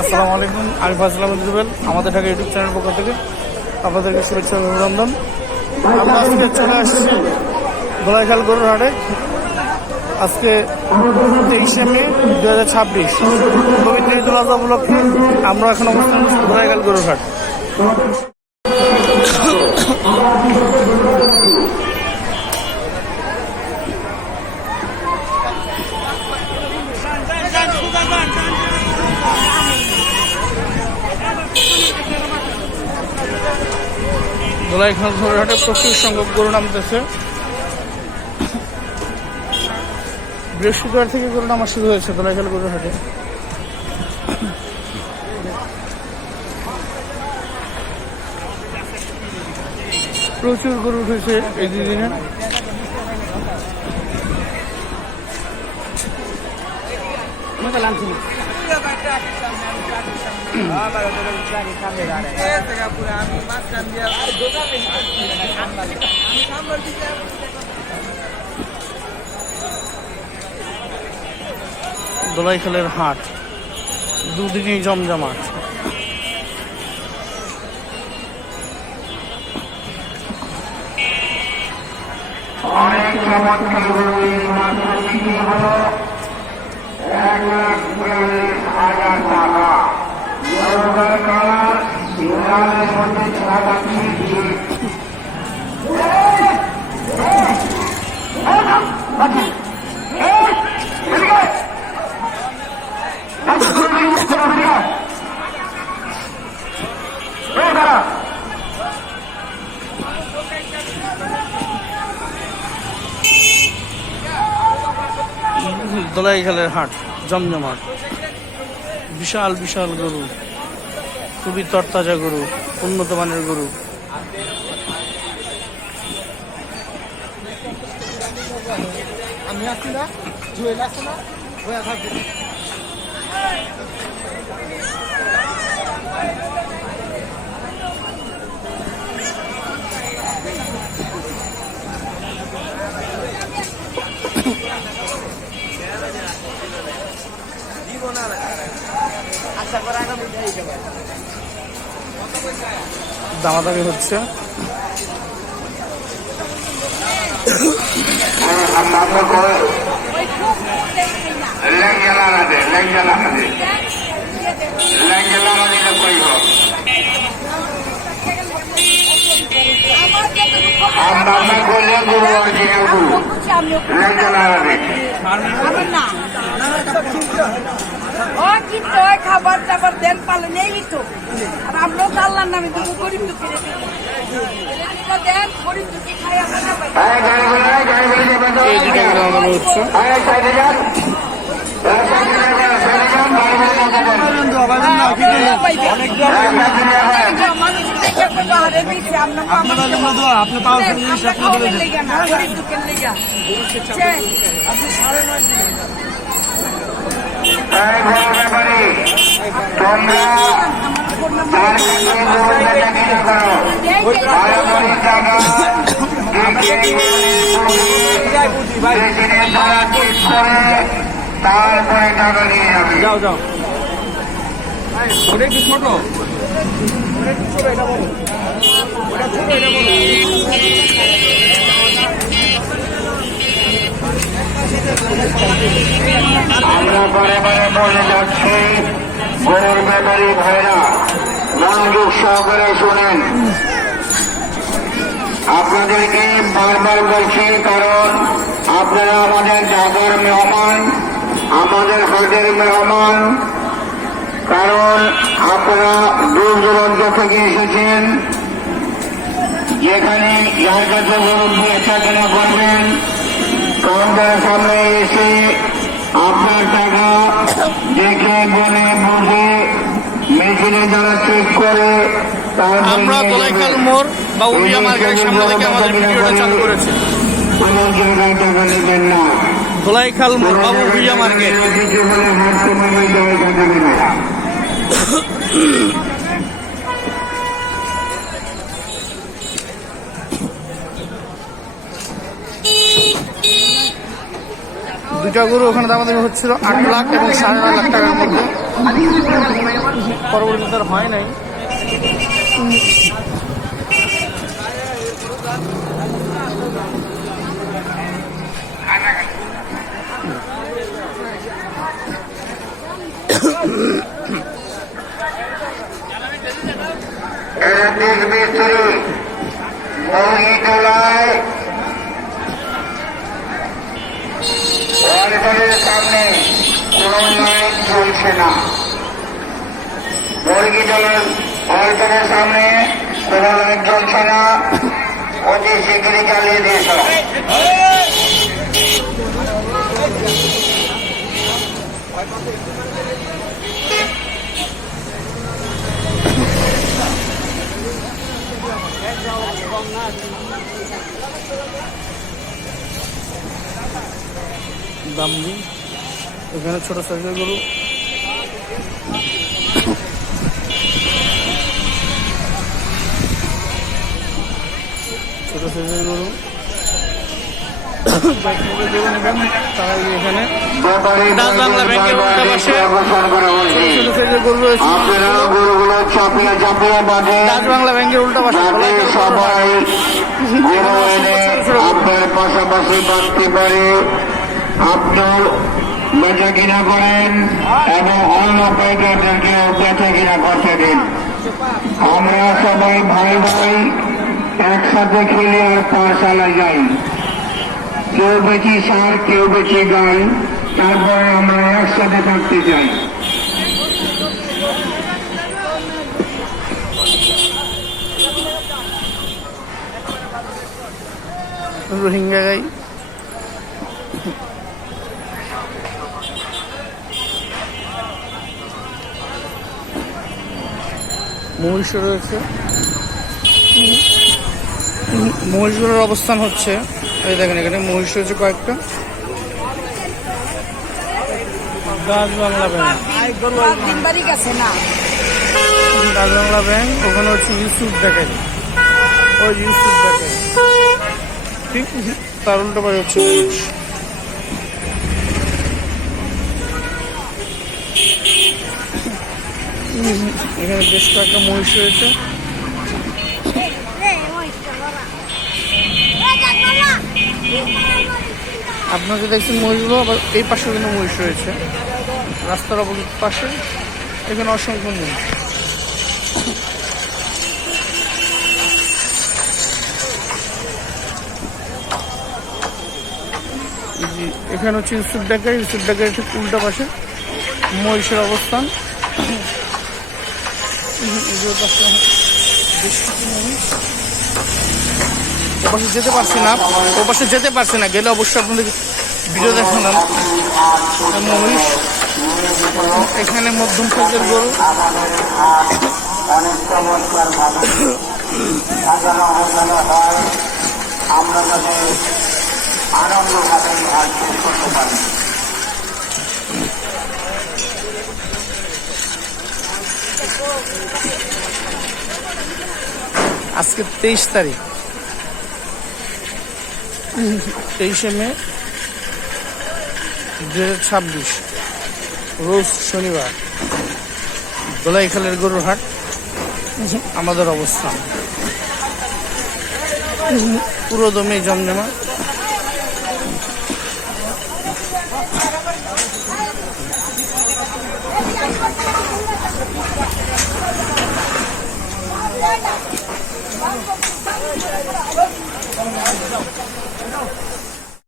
আসসালামু আলাইকুম, আমি ফাজল আহমেদ রুবেল। আমাদের ঢাকা ইউটিউব চ্যানেলের পক্ষ থেকে আপনাদেরকে শুভেচ্ছা ও অভিনন্দন। আমরা আজকে চলে আসছি ধোলাইখাল গরুর হাটে। আজকে 23শে মে 2026, পবিত্র ঈদুল আজহা উপলক্ষে আমরা এখন অবস্থান করছি ধোলাইখাল গরুর হাট। ধোলাইখাল গরুর হাটে প্রচুর সংখ্যক গরু নামতেছে। বৃহস্পতিবার থেকে গরু নামা শুরু হয়েছে ধোলাইখাল গরুর হাটে। প্রচুর গরু উঠেছে এই দুদিনে। ধোলাইখালের হাট দুদিনই জমজমাট। অনেক চমৎকার হলো 1,42,000 টাকা। গরুটার কালার লালের মধ্যে সাদা ধোলাইখালের হাট জমজমাট। বিশাল বিশাল গরু, খুবই তরতাজা গরু, উন্নত মানের গরু। আমি আসছি না, জুয়েল আসছে না, হয়ে থাকবে। দামাদামি হচ্ছে। খাবার টাবার দেন পালে নেই তো, আর আমরাও আল্লাহর নামে দুটো গরিব দুঃখী দেন, গরিব দুঃখী খাই এই দুটা দামাদামি হচ্ছে। তারপরে টাকা নিয়ে যাবে। যাও যাও, ওটা একটু ছোট, এটা বলো, ওটা ছোট, এটা বলো। আমরা বারে বারে বলে যাচ্ছি, গরুর ব্যাপারী ভাইরা মনোযোগ সহকারে শোনেন। আপনাদেরকে বারবার বলছি, কারণ আপনারা আমাদের ঢাকার মেহমান, আমাদের হাটের মেহমান। কারণ আপনারা দূর দূরান্ত থেকে এসেছেন, যেখানে যার কাছে গরু বেচা কেনা করবেন, কাউন্টারের সামনে এসে আপনার টাকা দেখে বলে বুঝে মেশিনে যারা চেক করে আমরা ধোলাইখাল মোড় বাবু মিয়া মার্কেটের সামনে থেকে আমাদের ভিডিওটা চালু করেছি। কোনো জায়গায় টাকা নেবেন না। ধোলাইখাল মোড় বাবু মিয়া মার্কেট। কিছু বলে হাত কমানো যায় টাকা নেবে না। দুইটা গরু ওখানে দামাদামি হচ্ছিল 8 লাখ এবং 9.5 লাখ টাকার মধ্যে। পরবর্তীতে আর হয় নাই। সামনে কোন লাইট চলছে না। মুরগি দলের অল্পের সামনে কোন লাইট জ্বলছে না, অতি শীঘ্রই চালিয়ে দিয়েছ। দামদি এখানে ছোট সাইজের গরু, ছোট সাইজের গরু নেবেন তারা এখানে ডাচ বাংলা ব্যাংকের উল্টা পাশে ছোট সাইজের গরু রয়েছে। ডাচ বাংলা ব্যাংকের উল্টা পাশে সবাই আপনার পাশাপাশি বাঁচতে পারে, আপনার বেচা কিনা করেন এবং অন্য পাইকারদেরকেও বেচা কিনা করতে দিন। আমরা সবাই ভাই ভাই একসাথে খেলে আর পাঠশালায় যাই, কেউ বেচি সার কেউ বেচি গাই, তারপরে আমরা একসাথে থাকতে চাই। রোহিঙ্গা গাই, মহিষ রয়েছে। মহিষগুলোর অবস্থান হচ্ছে এই দেখেন, এখানে মহিষ রয়েছে কয়েকটা। Dutch Bangla bank, Dutch Bangla bank, ওখানে হচ্ছে ইউসুফ বেকারি, ওই ইউসুফ বেকারি ঠিক তার উল্টো পারে হচ্ছে মহিষ। এখানে বেশ কয়েকটা মহিষ রয়েছে। আপনারা যে দেখছেন মহিষগুলো, আবার এই পাশে কিন্তু মহিষ রয়েছে, রাস্তার অপোজিট পাশে এখানে অসংখ্য মহিষ। এখানে হচ্ছে ইউসুফ বেকারি, ইউসুফ বেকারি ঠিক উল্টা পাশে মহিষের অবস্থান। ওপাশে যেতে পারছি না, ওপাশে যেতে পারছি না, গেলে অবশ্যই আপনাদের ভিডিও দেখালাম। মহিষ এখানে মধ্যম সাইজের গরু, আমরা যাতে আনন্দভাবে করতে পারি। আজকে 23 তারিখ, 23শে মে 2026, রোজ শনিবার, দোলাইখালের গরুর হাট আমাদের অবস্থান। পুরো দমে জমজমা। Vamos,